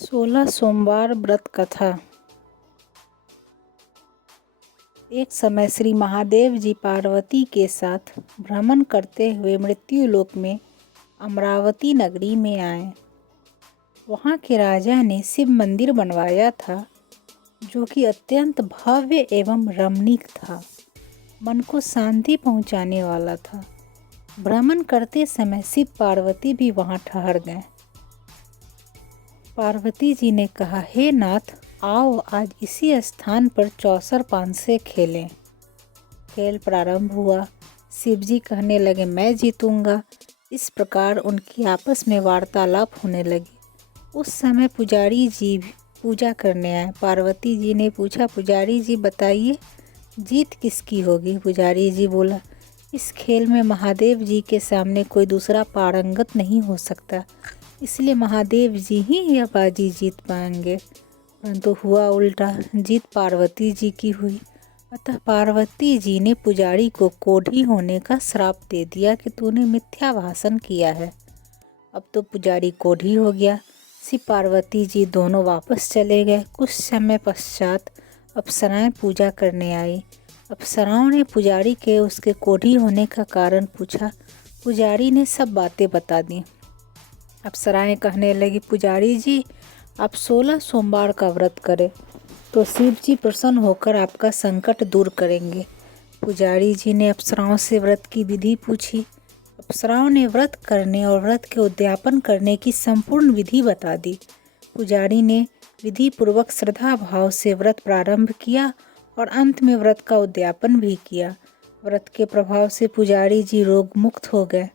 16 सोमवार व्रत कथा। एक समय श्री महादेव जी पार्वती के साथ भ्रमण करते हुए मृत्युलोक में अमरावती नगरी में आए। वहाँ के राजा ने शिव मंदिर बनवाया था, जो कि अत्यंत भव्य एवं रमणीक था, मन को शांति पहुँचाने वाला था। भ्रमण करते समय शिव पार्वती भी वहाँ ठहर गए। पार्वती जी ने कहा, हे नाथ, आओ आज इसी स्थान पर चौसर पान से खेलें। खेल प्रारंभ हुआ। शिव जी कहने लगे, मैं जीतूंगा। इस प्रकार उनकी आपस में वार्तालाप होने लगी। उस समय पुजारी जी पूजा करने आए। पार्वती जी ने पूछा, पुजारी जी बताइए जीत किसकी होगी। पुजारी जी बोला, इस खेल में महादेव जी के सामने कोई दूसरा पारंगत नहीं हो सकता, इसलिए महादेव जी ही यह बाजी जीत पाएंगे। परंतु हुआ उल्टा, जीत पार्वती जी की हुई। अतः पार्वती जी ने पुजारी को कोढ़ी होने का श्राप दे दिया कि तूने मिथ्या भाषण किया है। अब तो पुजारी कोढ़ी हो गया। शिव पार्वती जी दोनों वापस चले गए। कुछ समय पश्चात अप्सराएं पूजा करने आई। अप्सराओं ने पुजारी के उसके कोढ़ी होने का कारण पूछा। पुजारी ने सब बातें बता दी। अप्सराएं कहने लगी, पुजारी जी आप 16 सोमवार का व्रत करें तो शिव जी प्रसन्न होकर आपका संकट दूर करेंगे। पुजारी जी ने अप्सराओं से व्रत की विधि पूछी। अप्सराओं ने व्रत करने और व्रत के उद्यापन करने की संपूर्ण विधि बता दी। पुजारी ने विधि पूर्वक श्रद्धा भाव से व्रत प्रारंभ किया और अंत में व्रत का उद्यापन भी किया। व्रत के प्रभाव से पुजारी जी रोग मुक्त हो गए।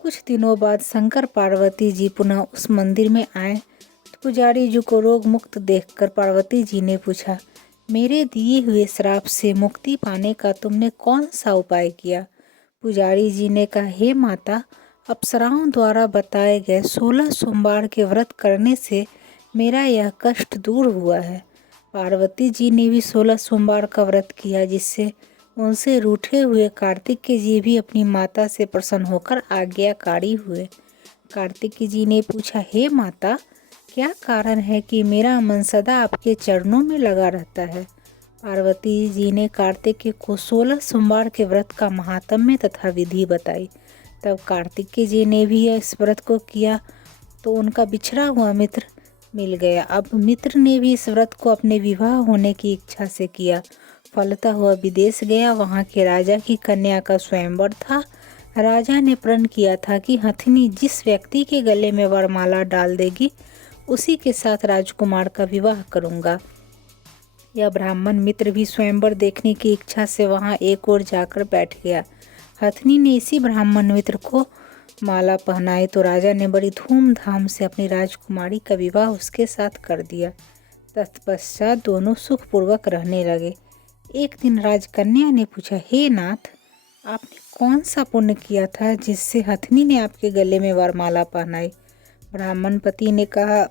कुछ दिनों बाद शंकर पार्वती जी पुनः उस मंदिर में आए तो पुजारी जी को रोग मुक्त देखकर पार्वती जी ने पूछा, मेरे दिए हुए श्राप से मुक्ति पाने का तुमने कौन सा उपाय किया। पुजारी जी ने कहा, हे माता, अप्सराओं द्वारा बताए गए 16 सोमवार के व्रत करने से मेरा यह कष्ट दूर हुआ है। पार्वती जी ने भी 16 सोमवार का व्रत किया, जिससे उनसे रूठे हुए कार्तिकेय जी भी अपनी माता से प्रसन्न होकर आज्ञाकारी हुए। कार्तिकेय जी ने पूछा, हे माता, क्या कारण है कि मेरा मन सदा आपके चरणों में लगा रहता है। पार्वती जी ने कार्तिकेय को 16 सोमवार के व्रत का महात्म्य तथा विधि बताई। तब कार्तिकेय जी ने भी इस व्रत को किया तो उनका बिछड़ा हुआ मित्र मिल गया। अब मित्र ने भी इस व्रत को अपने विवाह होने की इच्छा से किया। फलता हुआ विदेश गया। वहाँ के राजा की कन्या का स्वयंवर था। राजा ने प्रण किया था कि हथिनी जिस व्यक्ति के गले में वरमाला डाल देगी, उसी के साथ राजकुमार का विवाह करूँगा। यह ब्राह्मण मित्र भी स्वयंवर देखने की इच्छा से वहाँ एक ओर जाकर बैठ गया। हथिनी ने इसी ब्राह्मण मित्र को माला पहनाई तो राजा ने बड़ी धूमधाम से अपनी राजकुमारी का विवाह उसके साथ कर दिया। तत्पश्चात दोनों सुखपूर्वक रहने लगे। एक दिन राजकन्या ने पूछा, हे नाथ, आपने कौन सा पुण्य किया था जिससे हथिनी ने आपके गले में वरमाला पहनाई। ब्राह्मण पति ने कहा,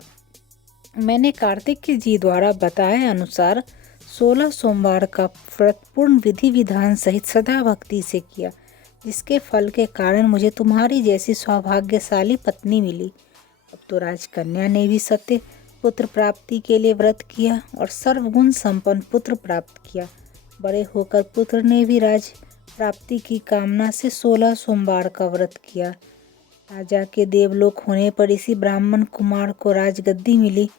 मैंने कार्तिकेय जी द्वारा बताए अनुसार 16 सोमवार का व्रत पूर्ण विधि विधान सहित श्रद्धा भक्ति से किया, जिसके फल के कारण मुझे तुम्हारी जैसी सौभाग्यशाली पत्नी मिली। अब तो राजकन्या ने भी सत्य पुत्र प्राप्ति के लिए व्रत किया और सर्वगुण संपन्न पुत्र प्राप्त किया। बड़े होकर पुत्र ने भी राज प्राप्ति की कामना से 16 सोमवार का व्रत किया। राजा के देवलोक होने पर इसी ब्राह्मण कुमार को राजगद्दी मिली।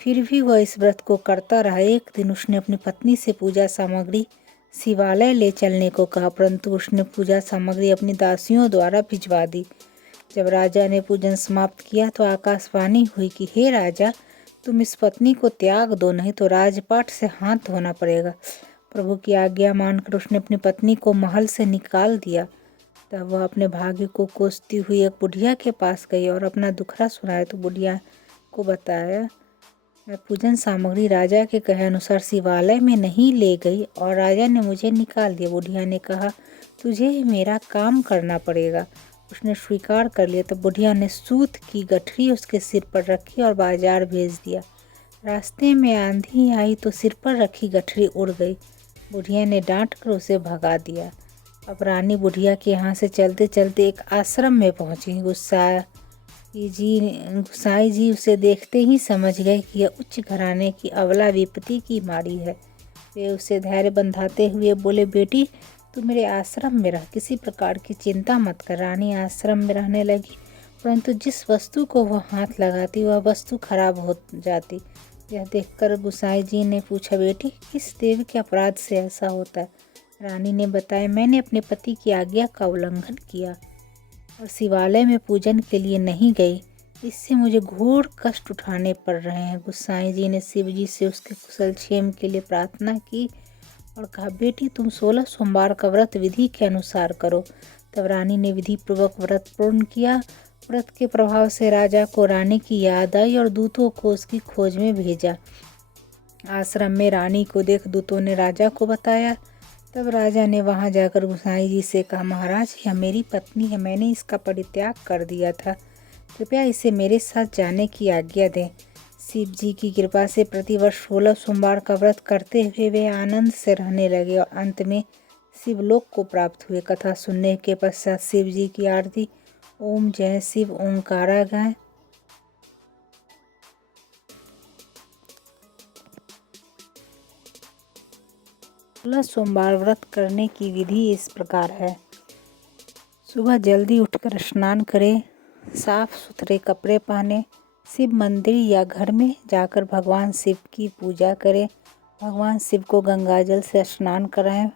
फिर भी वह इस व्रत को करता रहा। एक दिन उसने अपनी पत्नी से पूजा सामग्री शिवालय ले चलने को कहा, परंतु उसने पूजा सामग्री अपनी दासियों द्वारा भिजवा दी। जब राजा ने पूजन समाप्त किया तो आकाशवाणी हुई कि हे राजा, तुम इस पत्नी को त्याग दो, नहीं तो राजपाट से हाथ धोना पड़ेगा। प्रभु की आज्ञा मानकर उसने अपनी पत्नी को महल से निकाल दिया। तब वह अपने भाग्य को कोसती हुई एक बुढ़िया के पास गई और अपना दुखड़ा सुनाया तो बुढ़िया को बताया, मैं पूजन सामग्री राजा के कहे अनुसार शिवालय में नहीं ले गई और राजा ने मुझे निकाल दिया। बुढ़िया ने कहा, तुझे मेरा काम करना पड़ेगा। उसने स्वीकार कर लिया। तो बुढ़िया ने सूत की गठरी उसके सिर पर रखी और बाजार भेज दिया। रास्ते में आंधी आई तो सिर पर रखी गठरी उड़ गई। बुढ़िया ने डांट कर उसे भगा दिया। अब रानी बुढ़िया के यहाँ से चलते चलते एक आश्रम में पहुँची। गुस्सा गोसाई जी उसे देखते ही समझ गए कि यह उच्च घराने की अबला विपत्ति की मारी है। वे उसे धैर्य बंधाते हुए बोले, बेटी तू मेरे आश्रम में रह, किसी प्रकार की चिंता मत कर। रानी आश्रम में रहने लगी, परंतु जिस वस्तु को वह हाथ लगाती वह वस्तु खराब हो जाती। यह देखकर गोसाई जी ने पूछा, बेटी किस देव के अपराध से ऐसा होता है? रानी ने बताया, मैंने अपने पति की आज्ञा का उल्लंघन किया और शिवालय में पूजन के लिए नहीं गई। इससे मुझे घोर कष्ट उठाने पड़ रहे हैं। गोसाई जी ने शिव जी से उसके कुशल क्षेम के लिए प्रार्थना की और कहा, बेटी तुम 16 सोमवार का व्रत विधि के अनुसार करो। तब रानी ने विधि पूर्वक व्रत पूर्ण किया। व्रत के प्रभाव से राजा को रानी की याद आई और दूतों को उसकी खोज में भेजा। आश्रम में रानी को देख दूतों ने राजा को बताया। तब राजा ने वहां जाकर गोसाई जी से कहा, महाराज यह मेरी पत्नी है, मैंने इसका परित्याग कर दिया था, कृपया इसे मेरे साथ जाने की आज्ञा दें। शिव जी की कृपा से प्रतिवर्ष 16 सोमवार का व्रत करते हुए वे आनंद से रहने लगे और अंत में शिवलोक को प्राप्त हुए। कथा सुनने के पश्चात शिव जी की आरती ओम जय शिव ओंकारा गाएं। 16 सोमवार व्रत करने की विधि इस प्रकार है। सुबह जल्दी उठकर स्नान करें, साफ सुथरे कपड़े पहने, शिव मंदिर या घर में जाकर भगवान शिव की पूजा करें, भगवान शिव को गंगाजल से स्नान कराएं,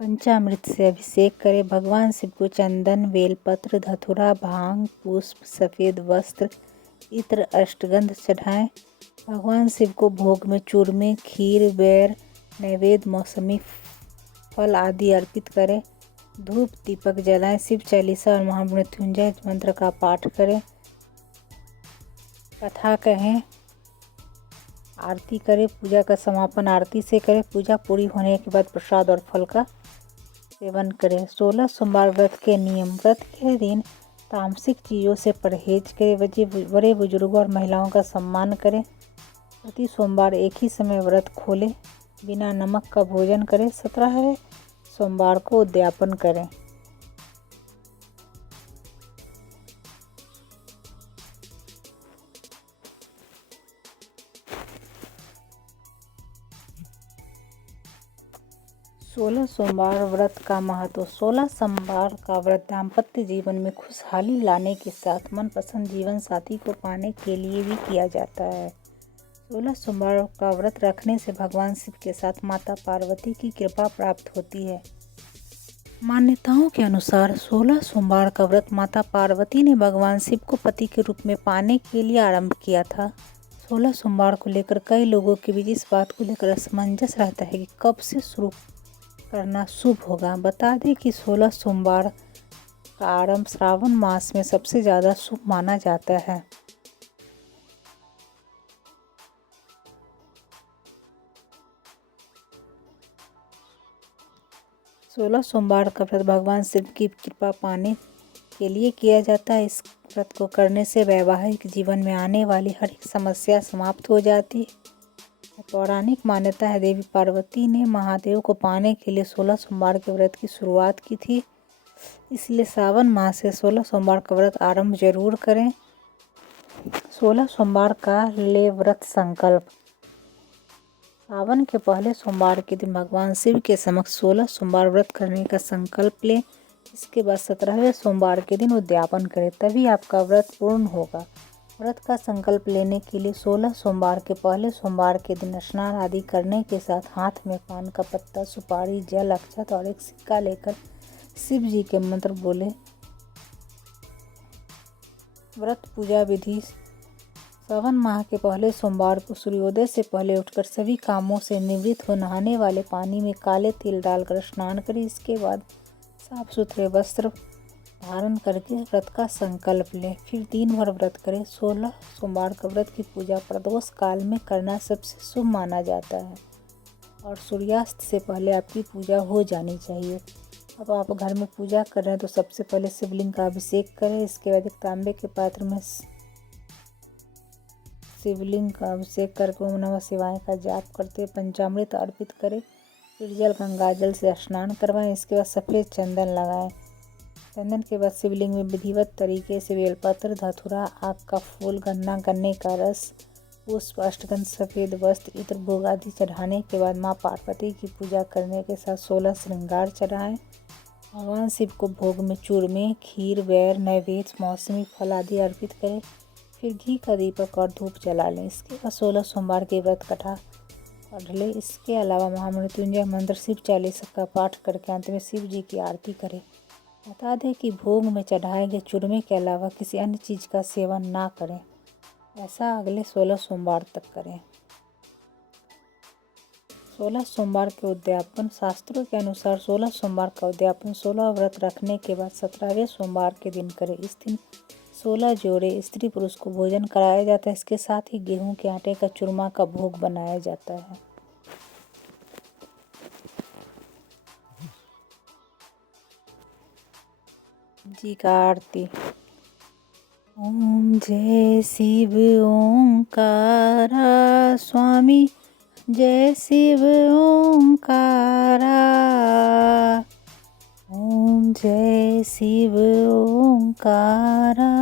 पंचामृत से अभिषेक करें, भगवान शिव को चंदन, बेलपत्र, धतूरा, भांग, पुष्प, सफ़ेद वस्त्र, इत्र, अष्टगंध चढ़ाएं। भगवान शिव को भोग में चूरमे, खीर, बेर, नैवेद्य, मौसमी फल आदि अर्पित करें। धूप दीपक जलाएं, शिव चालीसा और महामृत्युंजय मंत्र का पाठ करें, कथा कहें, आरती करें। पूजा का समापन आरती से करें। पूजा पूरी होने के बाद प्रसाद और फल का सेवन करें। 16 सोमवार व्रत के नियम। व्रत के दिन तामसिक चीज़ों से परहेज करें, बड़े बुजुर्गों और महिलाओं का सम्मान करें। प्रति सोमवार एक ही समय व्रत खोलें, बिना नमक का भोजन करें। 17वें सोमवार को उद्यापन करें। सोलह सोमवार व्रत का महत्व। 16 सोमवार का व्रत दाम्पत्य जीवन में खुशहाली लाने के साथ मनपसंद जीवन साथी को पाने के लिए भी किया जाता है। 16 सोमवार का व्रत रखने से भगवान शिव के साथ माता पार्वती की कृपा प्राप्त होती है। मान्यताओं के अनुसार 16 सोमवार का व्रत माता पार्वती ने भगवान शिव को पति के रूप में पाने के लिए आरंभ किया था। 16 सोमवार को लेकर कई लोगों के बीच इस बात को लेकर असमंजस रहता है कि कब से शुरू करना शुभ होगा। बता दें कि 16 सोमवार का आरंभ श्रावण मास में सबसे ज़्यादा शुभ माना जाता है। 16 सोमवार का व्रत भगवान शिव की कृपा पाने के लिए किया जाता है। इस व्रत को करने से वैवाहिक जीवन में आने वाली हर एक समस्या समाप्त हो जाती है। पौराणिक मान्यता है देवी पार्वती ने महादेव को पाने के लिए 16 सोमवार के व्रत की शुरुआत की थी, इसलिए सावन मास से 16 सोमवार का व्रत आरंभ जरूर करें। 16 सोमवार का ले व्रत संकल्प। सावन के पहले सोमवार के दिन भगवान शिव के समक्ष 16 सोमवार व्रत करने का संकल्प लें। इसके बाद 17वें सोमवार के दिन उद्यापन करें, तभी आपका व्रत पूर्ण होगा। व्रत का संकल्प लेने के लिए 16 सोमवार के पहले सोमवार के दिन स्नान आदि करने के साथ हाथ में पान का पत्ता, सुपारी, जल, अक्षत और एक सिक्का लेकर शिव जी के मंत्र बोले। व्रत पूजा विधि। सावन माह के पहले सोमवार को सूर्योदय से पहले उठकर सभी कामों से निवृत्त हो नहाने वाले पानी में काले तिल डालकर स्नान करें। इसके बाद साफ सुथरे वस्त्र धारण करके व्रत का संकल्प लें, फिर दिन भर व्रत करें। 16 सोमवार का व्रत की पूजा प्रदोष काल में करना सबसे शुभ माना जाता है और सूर्यास्त से पहले आपकी पूजा हो जानी चाहिए। अब आप घर में पूजा कर रहे हैं तो सबसे पहले शिवलिंग का अभिषेक करें। इसके बाद एक तांबे के पात्र में शिवलिंग का अभिषेक करके ओम नमः शिवाय का जाप करते पंचामृत अर्पित करें। फिर जल गंगा जल से स्नान करवाएं। इसके बाद सफ़ेद चंदन लगाएं। चंदन के बाद शिवलिंग में विधिवत तरीके से बेलपत्र, धतूरा, आक का फूल, गन्ना, गन्ने का रस, पुष्प, अष्टगंध, सफेद वस्त्र, इत्र, भोग आदि चढ़ाने के बाद माँ पार्वती की पूजा करने के साथ 16 श्रृंगार चढ़ाएं। भगवान शिव को भोग में चूरमे, खीर, बेर, नैवेद्य, मौसमी फल आदि अर्पित करें। फिर घी का दीपक और धूप जला लें। इसके बाद 16 सोमवार के व्रत कथा पढ़ लें। इसके अलावा महामृत्युंजय मंत्र, शिव चालीसा का पाठ करके अंत में शिव जी की आरती करें। बता दें कि भोग में चढ़ाए गए चूरमे के अलावा किसी अन्य चीज़ का सेवन ना करें। ऐसा अगले 16 सोमवार तक करें। 16 सोमवार के उद्यापन। शास्त्रों के अनुसार 16 सोमवार का उद्यापन 16 व्रत रखने के बाद 17वें सोमवार के दिन करें। इस दिन 16 जोड़े स्त्री पुरुष को भोजन कराया जाता है। इसके साथ ही गेहूं के आटे का चूरमा का भोग बनाया जाता है। जी का आरती। ओम जय शिव ओंकारा स्वामी, जय शिव ओंकारा। ओम जय शिव ओंकारा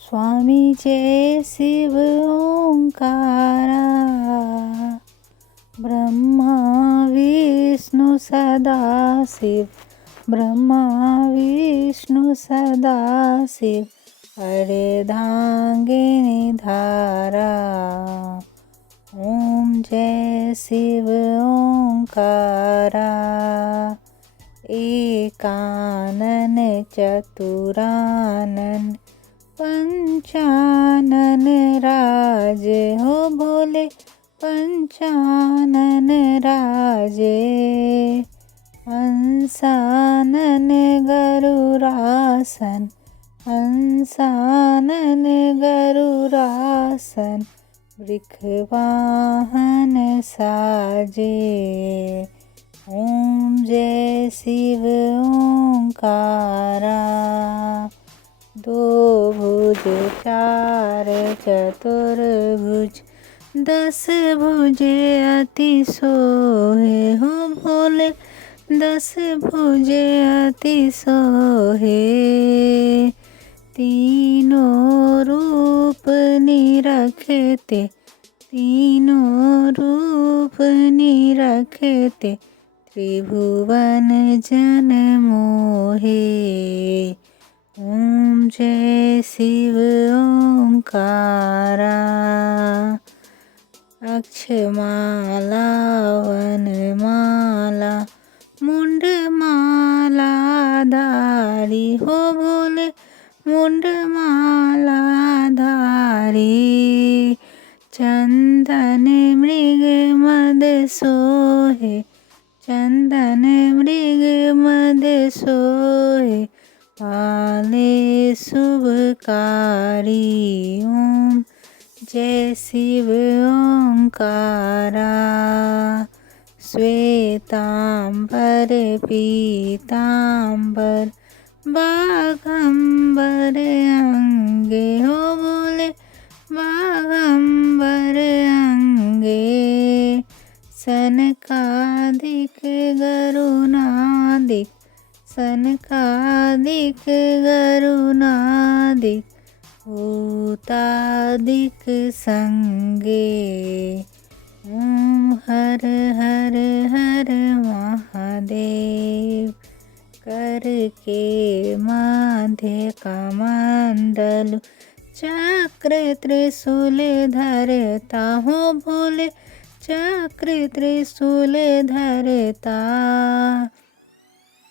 स्वामी, जय शिव ओंकारा। ब्रह्मा विष्णु सदाशिव, ब्रह्मा विष्णु सदाशिव, अर्धांगिनी धारा। ओम जय शिव ओंकारा। एकानन चतुरानन पंचानन राजे, हो भोले पंचानन राजे। हंसानन गरुरासन, हंसानन गरुरासन, वृषवाहन साजे। ओम जय शिव ओंकारा। दो भुज चार चतुर्भुज, 10 भुजे अति सोहे, हो भोले 10 भुजे अति सोहे। तीनों रूप निरखते, तीनों रूप निरखते, त्रिभुवन जन मोहे। ओम जय शिव ओंकारा। अक्षमाला वनमाला, मुंडमाला धारी, हो भोले मुंडमाला धारी। चंदन मृग मद सोहे, चंदन मृग मद सोहे, पाले शुभकारी। ओम जय शिव ओंकारा। श्वेतांबर पीतांबर, बाघंबर अंगे, हो बोले बाघंबर अंगे। सनकादिक गरुनादिक, सनकादिक गरुनादिक, भूतादिक संगे। ओम हर हर हर महादेव। करके माध्य कमंडल, चक्र त्रिशूल धरता, हो भोले चक्र त्रिशूल धरता।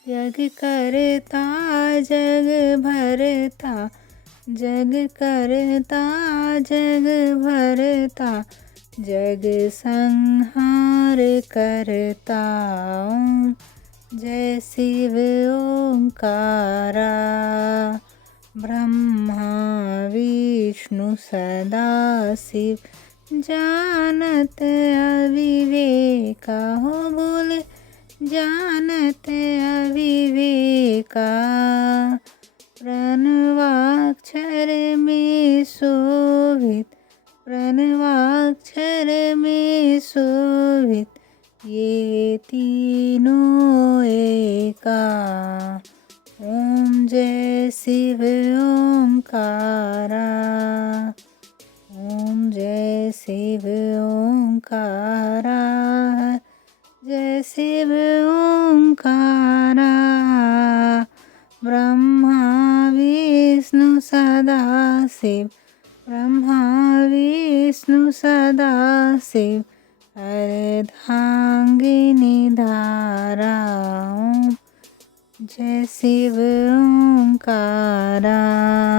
जग करता जग भरता, जग करता जग भरता, जग संहार करता। ओम जय शिव ओंकारा। ब्रह्मा विष्णु सदाशिव, जानत अविवेका, हो बोले जानत अविवेका। प्रणवाक्षर में शोभित, प्रणवाक्षर में शोभित, ये तीनों एका। ओम जय शिव ओंकारा। ओम जय शिव ओंकारा। जय शिव ओंकारा। ब्रह्मा विष्णु सदा शिव। ब्रह्मा विष्णु सदा शिव। अर्धांगिनी धारा। ओम जय शिव ओंकारा।